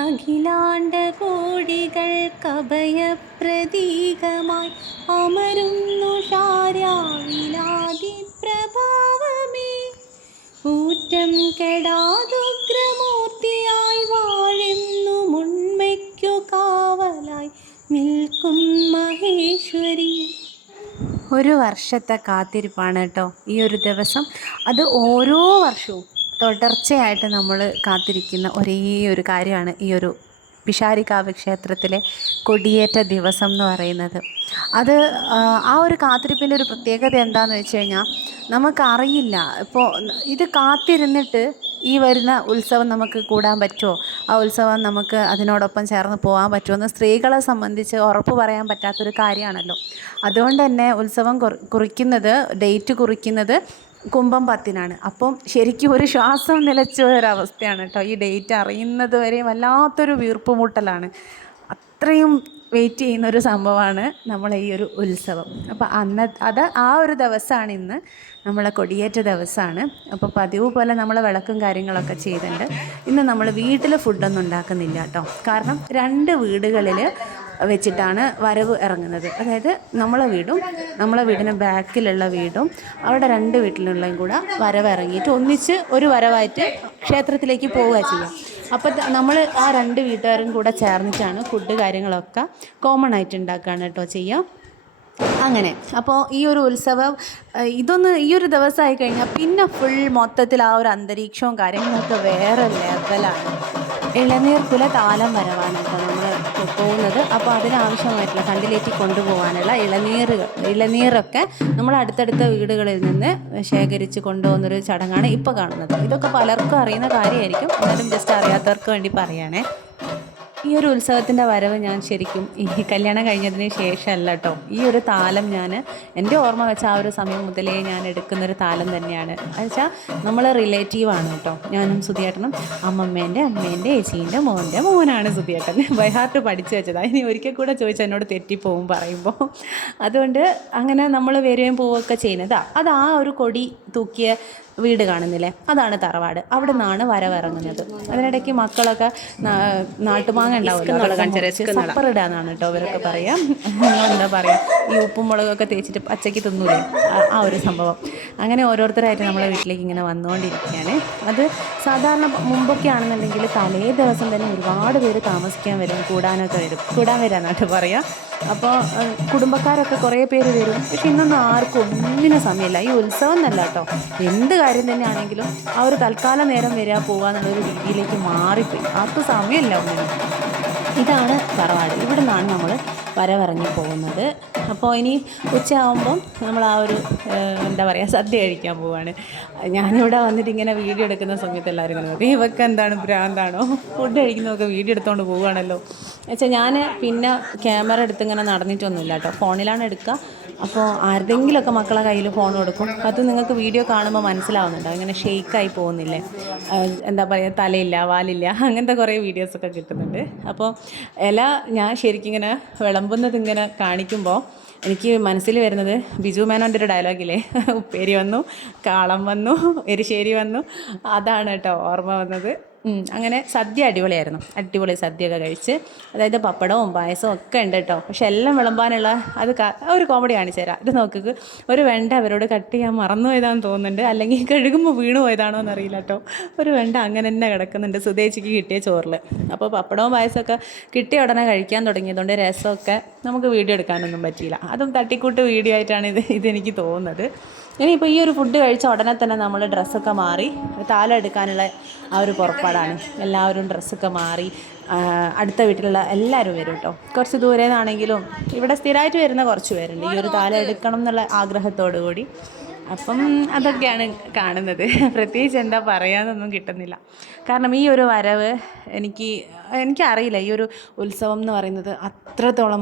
അഖിലാണ്ട കോടികൾക്കഭയപ്രതീകമായി അമരുന്നു ഷാരാവിലാതി പ്രഭാവമേ. ഊറ്റം കെടാതുഗ്രമൂർത്തിയായി വാഴുന്നു മുൻമയ്ക്കു കാവലായി നിൽക്കും മഹേശ്വരി. ഒരു വർഷത്തെ കാത്തിരിപ്പാണ് കേട്ടോ ഈ ഒരു ദിവസം. അത് ഓരോ വർഷവും തുടർച്ചയായിട്ട് നമ്മൾ കാത്തിരിക്കുന്ന ഒരേ ഒരു കാര്യമാണ് ഈ ഒരു പിഷാരിക്കാവ് ക്ഷേത്രത്തിലെ കൊടിയേറ്റ ദിവസം എന്ന് പറയുന്നത്. അത് ആ ഒരു കാത്തിരിപ്പിൻ്റെ ഒരു പ്രത്യേകത എന്താണെന്ന് വെച്ച് കഴിഞ്ഞാൽ നമുക്കറിയില്ല. ഇപ്പോൾ ഇത് കാത്തിരുന്നിട്ട് ഈ വരുന്ന ഉത്സവം നമുക്ക് കൂടാൻ പറ്റുമോ, ആ ഉത്സവം നമുക്ക് അതിനോടൊപ്പം ചേർന്ന് പോകാൻ പറ്റുമോ എന്ന് സ്ത്രീകളെ സംബന്ധിച്ച് ഉറപ്പ് പറയാൻ പറ്റാത്തൊരു കാര്യമാണല്ലോ. അതുകൊണ്ട് തന്നെ ഉത്സവം കുറിക്കുന്നത്, ഡേറ്റ് കുറിക്കുന്നത് കുംഭം 10-നാണ്. അപ്പം ശരിക്കും ഒരു ശ്വാസം നിലച്ച ഒരവസ്ഥയാണ് കേട്ടോ. ഈ ഡേറ്റ് അറിയുന്നത് വരെ വല്ലാത്തൊരു വീർപ്പുമുട്ടലാണ്. അത്രയും വെയിറ്റ് ചെയ്യുന്നൊരു സംഭവമാണ് നമ്മളെ ഈ ഒരു ഉത്സവം. അപ്പോൾ ആ ഒരു ദിവസമാണ് ഇന്ന്, നമ്മളെ കൊടിയേറ്റ ദിവസമാണ്. അപ്പോൾ പതിവ് പോലെ നമ്മൾ വിളക്കും കാര്യങ്ങളൊക്കെ ചെയ്തിട്ടുണ്ട്. ഇന്ന് നമ്മൾ വീട്ടിൽ ഫുഡൊന്നും ഉണ്ടാക്കുന്നില്ല കേട്ടോ. കാരണം 2 വീടുകളിൽ വെച്ചിട്ടാണ് വരവ് ഇറങ്ങുന്നത്. അതായത് നമ്മളെ വീടിന് ബാക്കിലുള്ള വീടും അവിടെ 2 വീട്ടിലുള്ളതും കൂടെ വരവ് ഇറങ്ങിയിട്ട് ഒന്നിച്ച് ഒരു വരവായിട്ട് ക്ഷേത്രത്തിലേക്ക് പോവുക ചെയ്യാം. അപ്പോൾ നമ്മൾ ആ 2 വീട്ടുകാരും കൂടെ ചേർന്നിട്ടാണ് ഫുഡ് കാര്യങ്ങളൊക്കെ കോമൺ ആയിട്ട് ഉണ്ടാക്കുകയാണ് കേട്ടോ ചെയ്യുക. അങ്ങനെ അപ്പോൾ ഈ ഒരു ഉത്സവം ഈ ഒരു ദിവസമായി കഴിഞ്ഞാൽ പിന്നെ ഫുൾ മൊത്തത്തിൽ ആ ഒരു അന്തരീക്ഷവും കാര്യങ്ങളൊക്കെ വേറെ ലെവലാണ്. ഇളനീർക്കുല താലം വരവാണ് കേട്ടോ നമ്മൾ പോകുന്നത്. അപ്പോൾ അതിനാവശ്യമായിട്ടുള്ള കണ്ടിലേറ്റി കൊണ്ടുപോകാനുള്ള ഇളനീരൊക്കെ നമ്മൾ അടുത്തടുത്ത വീടുകളിൽ നിന്ന് ശേഖരിച്ച് കൊണ്ടുപോകുന്നൊരു ചടങ്ങാണ് ഇപ്പോൾ കാണുന്നത്. ഇതൊക്കെ പലർക്കും അറിയുന്ന കാര്യമായിരിക്കും, എന്നാലും ജസ്റ്റ് അറിയാത്തവർക്ക് വേണ്ടി പറയുകയാണേ. ഈ ഒരു ഉത്സവത്തിൻ്റെ വരവ് ഞാൻ ശരിക്കും ഈ കല്യാണം കഴിഞ്ഞതിന് ശേഷമല്ല കേട്ടോ. ഈ ഒരു താലം എൻ്റെ ഓർമ്മ വെച്ച ആ ഒരു സമയം മുതലേ ഞാൻ എടുക്കുന്നൊരു താലം തന്നെയാണ്. എന്നുവെച്ചാൽ നമ്മൾ റിലേറ്റീവാണ് കേട്ടോ. ഞാനും സുധിയേട്ടനും അമ്മേൻ്റെ ചേച്ചീൻ്റെ മോനാണ് സുധിയേട്ടൻ. ബൈ ഹാർട്ട് പഠിച്ചു വെച്ചതാണ്. ഇനി ഒരിക്കൽ കൂടെ ചോദിച്ചാൽ എന്നോട് തെറ്റിപ്പോവും പറയുമ്പോൾ. അതുകൊണ്ട് അങ്ങനെ നമ്മൾ വരികയും പോവുകയൊക്കെ ചെയ്യുന്നത്. അത് ആ ഒരു കൊടി തൂക്കിയ വീട് കാണുന്നില്ലേ, അതാണ് തറവാട്. അവിടെ നിന്നാണ് വരവിറങ്ങുന്നത്. അതിനിടയ്ക്ക് മക്കളൊക്കെ നാട്ടുമാങ്ങ ഉണ്ടാവുമല്ലോ, സപ്പറിടാന്നാണ് കേട്ടോ അവരൊക്കെ പറയാം. എന്താ പറയുക, ഈ ഉപ്പും മുളകൊക്കെ തേച്ചിട്ട് പച്ചയ്ക്ക് തിന്നൂലേ, ആ ഒരു സംഭവം. അങ്ങനെ ഓരോരുത്തരായിട്ട് നമ്മളെ വീട്ടിലേക്ക് ഇങ്ങനെ വന്നുകൊണ്ടിരിക്കുകയാണ്. അത് സാധാരണ മുമ്പൊക്കെ ആണെന്നുണ്ടെങ്കിൽ തലേ ദിവസം തന്നെ ഒരുപാട് പേര് താമസിക്കാൻ വരും, കൂടാൻ വരാനായിട്ട് പറയാം. അപ്പോൾ കുടുംബക്കാരൊക്കെ കുറേ പേര് വരും. പക്ഷെ ഇന്നൊന്നും ആർക്കും ഒന്നിനും സമയമില്ല. ഈ ഉത്സവം എന്നല്ല കേട്ടോ, എന്ത് കാര്യം തന്നെയാണെങ്കിലും ആ ഒരു തൽക്കാല നേരം വരിക പോവുക എന്നുള്ളൊരു രീതിയിലേക്ക് മാറിപ്പോയി. ആർക്കും സമയമില്ല ഒന്നിനും. ഇതാണ് തറവാട്. ഇവിടെ നിന്നാണ് നമ്മൾ വരവിറങ്ങി പോകുന്നത്. അപ്പോൾ ഇനി ഉച്ചയാകുമ്പം നമ്മൾ ആ ഒരു എന്താ പറയുക, സദ്യ കഴിക്കാൻ പോവുകയാണ്. ഞാനിവിടെ വന്നിട്ട് ഇങ്ങനെ വീഡിയോ എടുക്കുന്ന സമയത്ത് എല്ലാവരും ഇങ്ങനെ നോക്കി, ഇവർക്ക് എന്താണ് ഭ്രാന്താണോ, ഫുഡ് കഴിക്കുന്നതൊക്കെ വീഡിയോ എടുത്തുകൊണ്ട് പോവുകയാണല്ലോ എന്നുവെച്ചാൽ. ഞാൻ പിന്നെ ക്യാമറ എടുത്ത് ഇങ്ങനെ നടന്നിട്ടൊന്നുമില്ല കേട്ടോ, ഫോണിലാണ് എടുക്കുക. അപ്പോൾ ആരുടെങ്കിലുമൊക്കെ മക്കളെ കയ്യിൽ ഫോൺ കൊടുക്കും. അത് നിങ്ങൾക്ക് വീഡിയോ കാണുമ്പോൾ മനസ്സിലാവുന്നുണ്ടോ, ഇങ്ങനെ ഷെയ്ക്കായി പോകുന്നില്ലേ, എന്താ പറയുക, തലയില്ല വാലില്ല, അങ്ങനത്തെ കുറേ വീഡിയോസൊക്കെ കിട്ടുന്നുണ്ട്. അപ്പോൾ ഞാൻ ശരിക്കും ഇങ്ങനെ വിളമ്പുന്നത് ഇങ്ങനെ കാണിക്കുമ്പോൾ എനിക്ക് മനസ്സിൽ വരുന്നത് ബിജു മേനോൻ്റെ ഒരു ഡയലോഗില്ലേ, ഉപ്പേരി വന്നു, കാളം വന്നു, എരിശ്ശേരി വന്നു, അതാണ് കേട്ടോ ഓർമ്മ വന്നത്. അങ്ങനെ സദ്യ അടിപൊളിയായിരുന്നു. അടിപൊളി സദ്യയൊക്കെ കഴിച്ച്, അതായത് പപ്പടവും പായസവും ഒക്കെ ഉണ്ട് കേട്ടോ. പക്ഷെ എല്ലാം വിളമ്പാനുള്ള ഒരു കോമഡി കാണിച്ചു തരാം. ഇത് നോക്കുക, ഒരു വെണ്ട അവരോട് കട്ട് ചെയ്യാൻ മറന്നു പോയതാണെന്ന് തോന്നുന്നുണ്ട്, അല്ലെങ്കിൽ കഴുകുമ്പോൾ വീണു പോയതാണോ എന്നറിയില്ല കേട്ടോ. ഒരു വെണ്ട അങ്ങനെ തന്നെ കിടക്കുന്നുണ്ട് സുധേച്ചിക്ക് കിട്ടിയ ചോറിൽ. അപ്പോൾ പപ്പടവും പായസമൊക്കെ കിട്ടിയ ഉടനെ കഴിക്കാൻ തുടങ്ങിയതുകൊണ്ട് രസമൊക്കെ നമുക്ക് വീഡിയോ എടുക്കാനൊന്നും പറ്റിയില്ല. അതും തട്ടിക്കൂട്ട് വീഡിയോ ആയിട്ടാണ് ഇതെനിക്ക് തോന്നുന്നത്. ഇനിയിപ്പോൾ ഈ ഒരു ഫുഡ് കഴിച്ച ഉടനെ തന്നെ നമ്മൾ ഡ്രസ്സൊക്കെ മാറി താലം എടുക്കാനുള്ള ആ ഒരു പുറപ്പാടാണ്. എല്ലാവരും ഡ്രസ്സൊക്കെ മാറി അടുത്ത വീട്ടിലുള്ള എല്ലാവരും വരും കേട്ടോ. കുറച്ച് ദൂരെ നിന്നാണെങ്കിലും ഇവിടെ സ്ഥിരമായിട്ട് വരുന്ന കുറച്ച് പേരുണ്ട് ഈ ഒരു താലം എടുക്കണം എന്നുള്ള ആഗ്രഹത്തോടു കൂടി. അപ്പം അതൊക്കെയാണ് കാണുന്നത്. പ്രത്യേകിച്ച് എന്താ പറയാമെന്നൊന്നും കിട്ടുന്നില്ല. കാരണം ഈ ഒരു വരവ് എനിക്കറിയില്ല, ഈ ഒരു ഉത്സവം എന്ന് പറയുന്നത് അത്രത്തോളം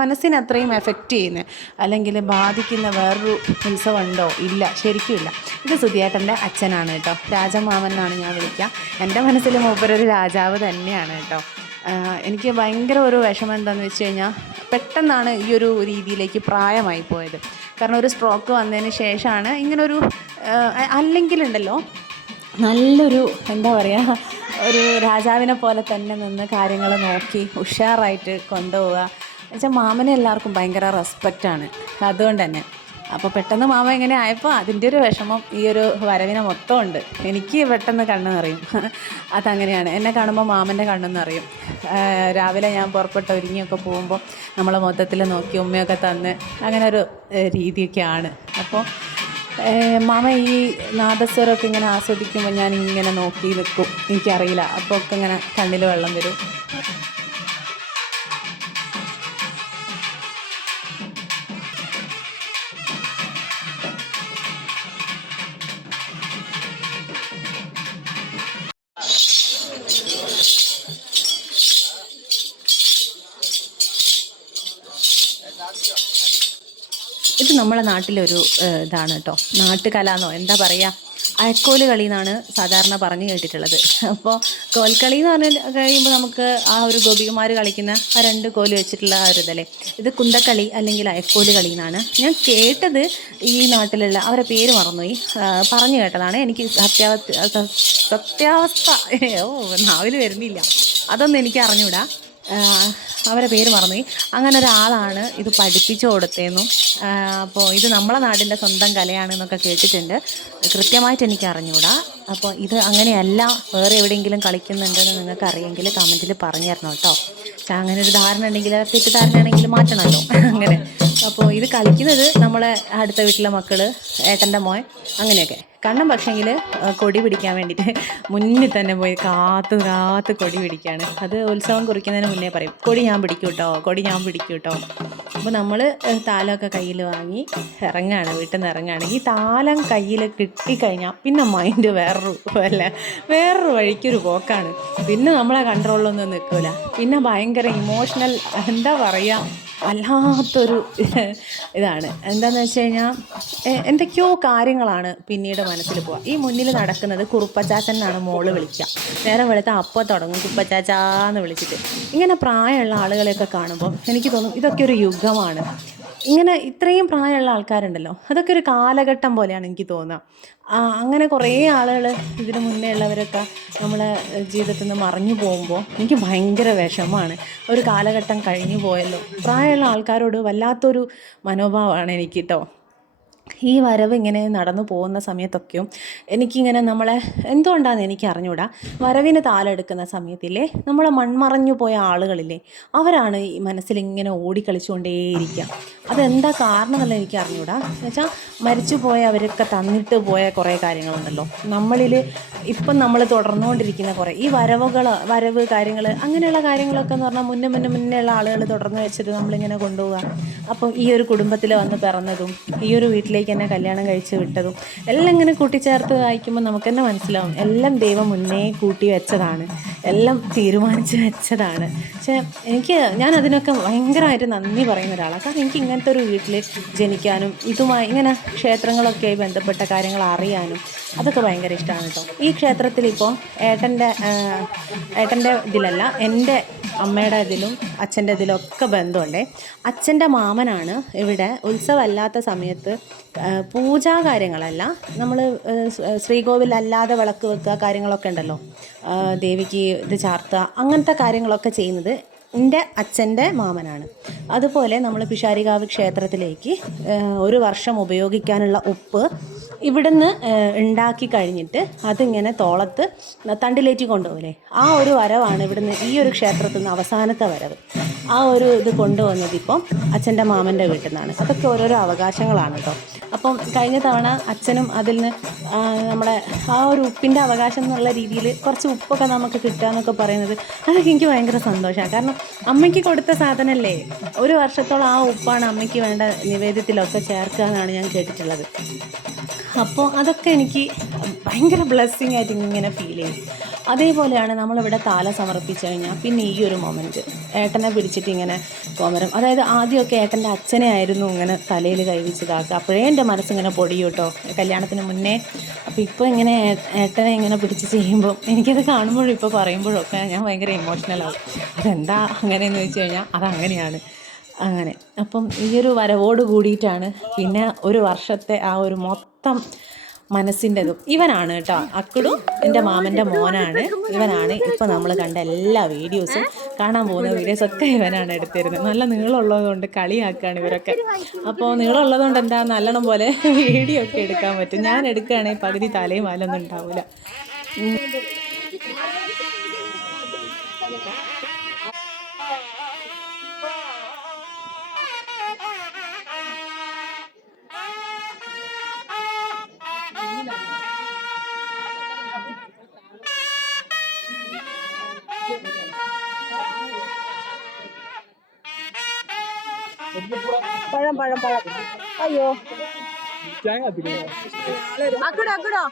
മനസ്സിനെ അത്രയും എഫക്റ്റ് ചെയ്യുന്ന അല്ലെങ്കിൽ ബാധിക്കുന്ന വേറൊരു ഉത്സവം ഉണ്ടോ? ഇല്ല, ശരിക്കും ഇല്ല. ഇത് സുധിയേട്ടൻ്റെ അച്ഛനാണ് കേട്ടോ, രാജമാമൻ എന്നാണ് ഞാൻ വിളിക്കുക. എൻ്റെ മനസ്സിൽ മൂപ്പരൊരു രാജാവ് തന്നെയാണ് കേട്ടോ. എനിക്ക് ഭയങ്കര ഒരു വിഷമം എന്താണെന്ന് വെച്ച് കഴിഞ്ഞാൽ, പെട്ടെന്നാണ് ഈ ഒരു രീതിയിലേക്ക് പ്രായമായി പോയത്. കാരണം ഒരു സ്ട്രോക്ക് വന്നതിന് ശേഷമാണ് ഇങ്ങനൊരു, അല്ലെങ്കിലുണ്ടല്ലോ നല്ലൊരു എന്താ പറയുക, ഒരു രാജാവിനെ പോലെ തന്നെ നിന്ന് കാര്യങ്ങൾ നോക്കി ഉഷാറായിട്ട് കൊണ്ടുപോവുക. എന്നുവെച്ചാൽ മാമനെ എല്ലാവർക്കും ഭയങ്കര റെസ്പെക്റ്റാണ്. അതുകൊണ്ട് തന്നെ അപ്പോൾ പെട്ടെന്ന് മാമ ഇങ്ങനെ ആയപ്പോൾ അതിൻ്റെ ഒരു വിഷമം ഈ ഒരു വരവിനെ മൊത്തം ഉണ്ട്. എനിക്ക് പെട്ടെന്ന് കണ്ണ് നിറയും. അതങ്ങനെയാണ്, എന്നെ കാണുമ്പോൾ മാമൻ്റെ കണ്ണ് നിറയും. രാവിലെ ഞാൻ പുറപ്പെട്ട് ഒരുങ്ങിയൊക്കെ പോകുമ്പോൾ നമ്മളെ മൊത്തത്തിൽ നോക്കി ഉമ്മയൊക്കെ തന്ന് അങ്ങനെ ഒരു രീതിയൊക്കെയാണ്. അപ്പോൾ മാമ ഈ നാദസ്വരമൊക്കെ ഇങ്ങനെ ആസ്വദിക്കുമ്പോൾ ഞാൻ ഇങ്ങനെ നോക്കി നിൽക്കും. എനിക്കറിയില്ല, അപ്പോൾ ഒക്കെ ഇങ്ങനെ കണ്ണിൽ വെള്ളം വരും. ഇത് നമ്മളെ നാട്ടിലൊരു ഇതാണ് കേട്ടോ, നാട്ടുകല എന്നോ എന്താ പറയുക, അയക്കോല് കളി എന്നാണ് സാധാരണ പറഞ്ഞു കേട്ടിട്ടുള്ളത്. അപ്പോൾ കോൽക്കളി എന്ന് പറഞ്ഞ് കഴിയുമ്പോൾ നമുക്ക് ആ ഒരു ഗോപികമാർ കളിക്കുന്ന ആ 2 കോല് വെച്ചിട്ടുള്ള ആ ഒരു ഇതല്ലേ. ഇത് കുന്തക്കളി അല്ലെങ്കിൽ അയക്കോല് കളി എന്നാണ് ഞാൻ കേട്ടത്. ഈ നാട്ടിലുള്ള അവരെ പേര് മറന്നുപോയി, പറഞ്ഞു കേട്ടതാണ്. എനിക്ക് സത്യാവസ്ഥ നാവിൽ വരുന്നില്ല, അതൊന്നും എനിക്ക് അറിഞ്ഞൂടാ. അവരെ പേര് മറന്നുപോയി. അങ്ങനെ ഒരാളാണ് ഇത് പഠിപ്പിച്ചു കൊടുത്തതെന്നും അപ്പോൾ ഇത് നമ്മളെ നാടിൻ്റെ സ്വന്തം കലയാണെന്നൊക്കെ കേട്ടിട്ടുണ്ട്. കൃത്യമായിട്ട് എനിക്ക് അറിഞ്ഞൂടാ. അപ്പോൾ ഇത് അങ്ങനെയല്ല, വേറെ എവിടെയെങ്കിലും കളിക്കുന്നുണ്ടെന്ന് നിങ്ങൾക്ക് അറിയെങ്കിൽ കമൻറ്റിൽ പറഞ്ഞു തരണം കേട്ടോ. അങ്ങനെ ഒരു ധാരണ ഉണ്ടെങ്കിൽ, തെറ്റിദ്ധാരണയാണെങ്കിൽ മാറ്റണമല്ലോ. അങ്ങനെ അപ്പോൾ ഇത് കളിക്കുന്നത് നമ്മളെ അടുത്ത വീട്ടിലെ മക്കൾ, ഏട്ടൻ്റെ മോൻ, അങ്ങനെയൊക്കെ. കണ്ണം പക്ഷെങ്കിൽ കൊടി പിടിക്കാൻ വേണ്ടിയിട്ട് മുന്നിൽ തന്നെ പോയി കാത്ത് കൊടി പിടിക്കുകയാണ്. അത് ഉത്സവം കുറിക്കുന്നതിന് മുന്നേ പറയും, കൊടി ഞാൻ പിടിക്കും കേട്ടോ, കൊടി ഞാൻ പിടിക്കും കേട്ടോ. അപ്പോൾ നമ്മൾ താലമൊക്കെ കയ്യിൽ വാങ്ങി ഇറങ്ങുകയാണ്, വീട്ടിൽ നിന്ന് ഇറങ്ങുകയാണ്. ഈ താലം കയ്യിൽ കിട്ടിക്കഴിഞ്ഞാൽ പിന്നെ മൈൻഡ് വേറൊരു വഴിക്കൊരു പോക്കാണ്. പിന്നെ നമ്മളെ കൺട്രോളിലൊന്നും നിൽക്കില്ല. പിന്നെ ഭയങ്കര ഇമോഷണൽ, എന്താ പറയുക, വല്ലാത്തൊരു ഇതാണ്. എന്താണെന്ന് വെച്ച് കഴിഞ്ഞാൽ എന്തൊക്കെയോ കാര്യങ്ങളാണ് പിന്നീട് മനസ്സിൽ പോവുക. ഈ മുന്നിൽ നടക്കുന്നത് കുറുപ്പച്ചാച്ചൻ എന്നാണ് മോള് വിളിക്കുക. നേരം വെളുത്ത അപ്പോൾ തുടങ്ങും കുറുപ്പച്ചാച്ചാന്ന് വിളിച്ചിട്ട്. ഇങ്ങനെ പ്രായമുള്ള ആളുകളെയൊക്കെ കാണുമ്പോൾ എനിക്ക് തോന്നും ഇതൊക്കെ ഒരു യുഗമാണ്. ഇങ്ങനെ ഇത്രയും പ്രായമുള്ള ആൾക്കാരുണ്ടല്ലോ, അതൊക്കെ ഒരു കാലഘട്ടം പോലെയാണ് എനിക്ക് തോന്നുക. അങ്ങനെ കുറേ ആളുകൾ ഇതിന് മുന്നേ ഉള്ളവരൊക്കെ നമ്മളെ ജീവിതത്തിൽ നിന്ന് മറഞ്ഞു പോകുമ്പോൾ എനിക്ക് ഭയങ്കര വിഷമമാണ്. ഒരു കാലഘട്ടം കഴിഞ്ഞു പോയല്ലോ. പ്രായമുള്ള ആൾക്കാരോട് വല്ലാത്തൊരു മനോഭാവമാണ് എനിക്ക് കേട്ടോ. ഈ വരവ് ഇങ്ങനെ നടന്നു പോകുന്ന സമയത്തൊക്കെയും എനിക്കിങ്ങനെ നമ്മളെ എന്തുകൊണ്ടാണെന്ന് എനിക്ക് അറിഞ്ഞൂടാ, വരവിന് താലെടുക്കുന്ന സമയത്തില്ലേ നമ്മളെ മൺമറഞ്ഞു പോയ ആളുകളില്ലേ, അവരാണ് ഈ മനസ്സിലിങ്ങനെ ഓടിക്കളിച്ചുകൊണ്ടേയിരിക്കുക. അതെന്താ കാരണം എന്നല്ല എനിക്ക് അറിഞ്ഞൂടാ. എന്നുവെച്ചാൽ മരിച്ചു പോയ അവരൊക്കെ തന്നിട്ട് പോയ കുറേ കാര്യങ്ങളുണ്ടല്ലോ നമ്മളിൽ. ഇപ്പം നമ്മൾ തുടർന്നുകൊണ്ടിരിക്കുന്ന കുറേ ഈ വരവ് കാര്യങ്ങൾ, അങ്ങനെയുള്ള കാര്യങ്ങളൊക്കെ എന്ന് പറഞ്ഞാൽ മുന്നേ ഉള്ള ആളുകൾ തുടർന്ന് വെച്ചിട്ട് നമ്മളിങ്ങനെ കൊണ്ടുപോവുക. അപ്പം ഈ ഒരു കുടുംബത്തിൽ വന്ന് പിറന്നതും ഈ ഒരു വീട്ടിലേക്ക് തന്നെ കല്യാണം കഴിച്ച് വിട്ടതും എല്ലാം ഇങ്ങനെ കൂട്ടിച്ചേർത്ത് വായിക്കുമ്പോൾ നമുക്ക് തന്നെ മനസ്സിലാവും എല്ലാം ദൈവം മുന്നേ കൂട്ടി വെച്ചതാണ്, എല്ലാം തീരുമാനിച്ച് വെച്ചതാണ്. പക്ഷേ ഞാൻ അതിനൊക്കെ ഭയങ്കരമായിട്ട് നന്ദി പറയുന്ന ഒരാളാണ്. കാരണം എനിക്ക് ഇങ്ങനത്തെ ഒരു വീട്ടിൽ ജനിക്കാനും ഇതുമായി ഇങ്ങനെ ക്ഷേത്രങ്ങളൊക്കെയായി ബന്ധപ്പെട്ട കാര്യങ്ങൾ അറിയാനും അതൊക്കെ ഭയങ്കര ഇഷ്ടമാണ് കേട്ടോ. ഈ ക്ഷേത്രത്തിൽ ഇപ്പോൾ ഏട്ടൻ്റെ ഇതിലല്ല, എൻ്റെ അമ്മയുടെ ഇതിലും അച്ഛൻ്റെ ഇതിലൊക്കെ ബന്ധമുണ്ടേ. അച്ഛൻ്റെ മാമനാണ് ഇവിടെ ഉത്സവമല്ലാത്ത സമയത്ത് പൂജാ കാര്യങ്ങളല്ല, നമ്മൾ ശ്രീകോവിലല്ലാതെ വിളക്ക് വെക്കുക കാര്യങ്ങളൊക്കെ ഉണ്ടല്ലോ, ദേവിക്ക് ഇത് ചാർത്തുക, അങ്ങനത്തെ കാര്യങ്ങളൊക്കെ ചെയ്യുന്നത് എൻ്റെ അച്ഛൻ്റെ മാമനാണ്. അതുപോലെ നമ്മൾ പിഷാരികാവ് ക്ഷേത്രത്തിലേക്ക് ഒരു വർഷം ഉപയോഗിക്കാനുള്ള ഉപ്പ് ഇവിടുന്ന് ഉണ്ടാക്കി കഴിഞ്ഞിട്ട് അതിങ്ങനെ തോളത്ത് തണ്ടിലേറ്റി കൊണ്ടുപോകില്ലേ, ആ ഒരു വരവാണ് ഇവിടുന്ന് ഈ ഒരു ക്ഷേത്രത്തിൽ നിന്ന് അവസാനത്തെ വരവ്. ആ ഒരു ഇത് കൊണ്ടുവന്നത് ഇപ്പം അച്ഛൻ്റെ മാമൻ്റെ വീട്ടിൽ നിന്നാണ്. അതൊക്കെ ഓരോരോ അവകാശങ്ങളാണ് കേട്ടോ. അപ്പം കഴിഞ്ഞ തവണ അച്ഛനും അതിൽ നിന്ന് നമ്മളെ ആ ഒരു ഉപ്പിൻ്റെ അവകാശം എന്നുള്ള രീതിയിൽ കുറച്ച് ഉപ്പൊക്കെ നമുക്ക് കിട്ടുക എന്നൊക്കെ പറയുന്നത് അതൊക്കെ എനിക്ക് ഭയങ്കര സന്തോഷമാണ്. കാരണം അമ്മയ്ക്ക് കൊടുത്ത സാധനമല്ലേ, ഒരു വർഷത്തോളം ആ ഉപ്പാണ് അമ്മയ്ക്ക് വേണ്ട നിവേദ്യത്തിലൊക്കെ ചേർക്കുക എന്നാണ് ഞാൻ കേട്ടിട്ടുള്ളത്. അപ്പോൾ അതൊക്കെ എനിക്ക് ഭയങ്കര ബ്ലെസ്സിങ് ആയിട്ട് ഇങ്ങനെ ഫീൽ ചെയ്യും. അതേപോലെയാണ് നമ്മളിവിടെ താല സമർപ്പിച്ചു കഴിഞ്ഞാൽ പിന്നെ ഈ ഒരു മൊമെൻറ്റ് ഏട്ടനെ പിടിച്ചിട്ട് ഇങ്ങനെ കോമരം, അതായത് ആദ്യമൊക്കെ ഏട്ടൻ്റെ അച്ഛനെ ആയിരുന്നു ഇങ്ങനെ തലയിൽ കൈവച്ചതാക്കുക. അപ്പോഴേ എൻ്റെ മനസ്സിങ്ങനെ പൊടിയും കേട്ടോ, കല്യാണത്തിന് മുന്നേ. അപ്പോൾ ഇപ്പോൾ ഇങ്ങനെ ഏട്ടനെ ഇങ്ങനെ പിടിച്ച് ചെയ്യുമ്പോൾ എനിക്കത് കാണുമ്പോഴും ഇപ്പോൾ പറയുമ്പോഴൊക്കെ ഞാൻ ഭയങ്കര ഇമോഷണലാവും. അതെന്താ അങ്ങനെയെന്ന് വെച്ച് കഴിഞ്ഞാൽ അതങ്ങനെയാണ്. അങ്ങനെ അപ്പം ഈ ഒരു വരവോട് കൂടിയിട്ടാണ് പിന്നെ ഒരു വർഷത്തെ ആ ഒരു മൊത്തം മനസ്സിൻ്റെതും ഇവനാണ് കേട്ടോ. അക്കുടു എൻ്റെ മാമൻ്റെ മോനാണ്. ഇവനാണ് ഇപ്പോൾ നമ്മൾ കണ്ട എല്ലാ വീഡിയോസും, കാണാൻ പോകുന്ന വീഡിയോസൊക്കെ ഇവനാണ് എടുത്തിരുന്നത്. നല്ല നീളമുള്ളതുകൊണ്ട് കളിയാക്കുകയാണ് ഇവരൊക്കെ. അപ്പോൾ നീളമുള്ളതുകൊണ്ട് എന്താ നല്ലോണം പോലെ വീഡിയോ ഒക്കെ എടുക്കാൻ പറ്റും. ഞാൻ എടുക്കുകയാണെങ്കിൽ പകുതി തലയും വാലൊന്നും ഉണ്ടാവില്ല. പഴം പഴം പഴം അയ്യോ അക്കടോ അക്കടോ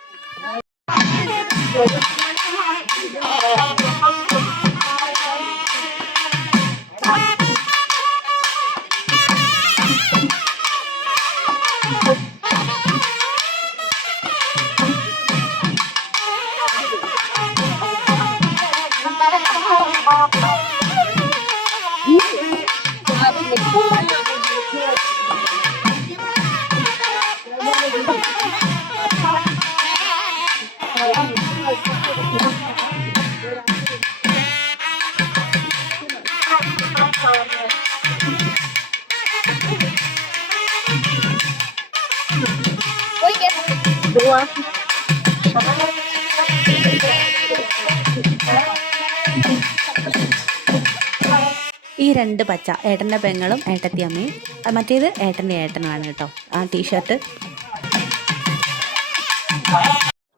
ഈ രണ്ട് പച്ച ഏട്ടൻ്റെ പെങ്ങളും ഏട്ടത്തി അമ്മയും, മറ്റേത് ഏട്ടൻ്റെ ഏട്ടനുമാണ് കേട്ടോ ആ ടീഷർട്ട്.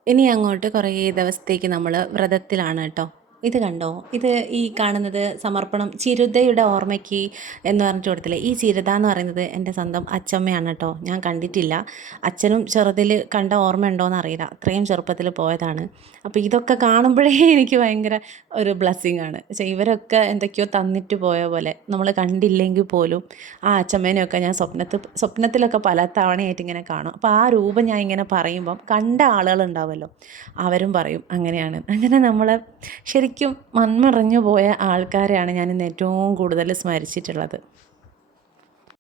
ഇനി അങ്ങോട്ട് കുറേ ദിവസത്തേക്ക് നമ്മൾ വ്രതത്തിലാണ് കേട്ടോ. ഇത് കണ്ടോ, ഇത് ഈ കാണുന്നത് സമർപ്പണം ചിരുതയുടെ ഓർമ്മയ്ക്ക് എന്ന് പറഞ്ഞിട്ട് കൊടുത്തില്ലേ. ഈ ചിരുത എന്ന് പറയുന്നത് എൻ്റെ സ്വന്തം അച്ചമ്മയാണ് കേട്ടോ. ഞാൻ കണ്ടിട്ടില്ല, അച്ഛനും ചെറുതിൽ കണ്ട ഓർമ്മ ഉണ്ടോയെന്ന് അറിയില്ല, അത്രയും ചെറുപ്പത്തിൽ പോയതാണ്. അപ്പോൾ ഇതൊക്കെ കാണുമ്പോഴേ എനിക്ക് ഭയങ്കര ഒരു ബ്ലെസ്സിങ് ആണ്. പക്ഷേ ഇവരൊക്കെ എന്തൊക്കെയോ തന്നിട്ട് പോയ പോലെ, നമ്മൾ കണ്ടില്ലെങ്കിൽ പോലും ആ അച്ചമ്മേനെയൊക്കെ ഞാൻ സ്വപ്നത്തിലൊക്കെ പല തവണയായിട്ട് ഇങ്ങനെ കാണും. അപ്പോൾ ആ രൂപം ഞാൻ ഇങ്ങനെ പറയുമ്പം കണ്ട ആളുകളുണ്ടാവുമല്ലോ, അവരും പറയും അങ്ങനെയാണ്. അങ്ങനെ നമ്മളെ ശരിക്കും മൺമറഞ്ഞു പോയ ആൾക്കാരെയാണ് ഞാൻ ഇന്ന് ഏറ്റവും കൂടുതൽ സ്മരിച്ചിട്ടുള്ളത്.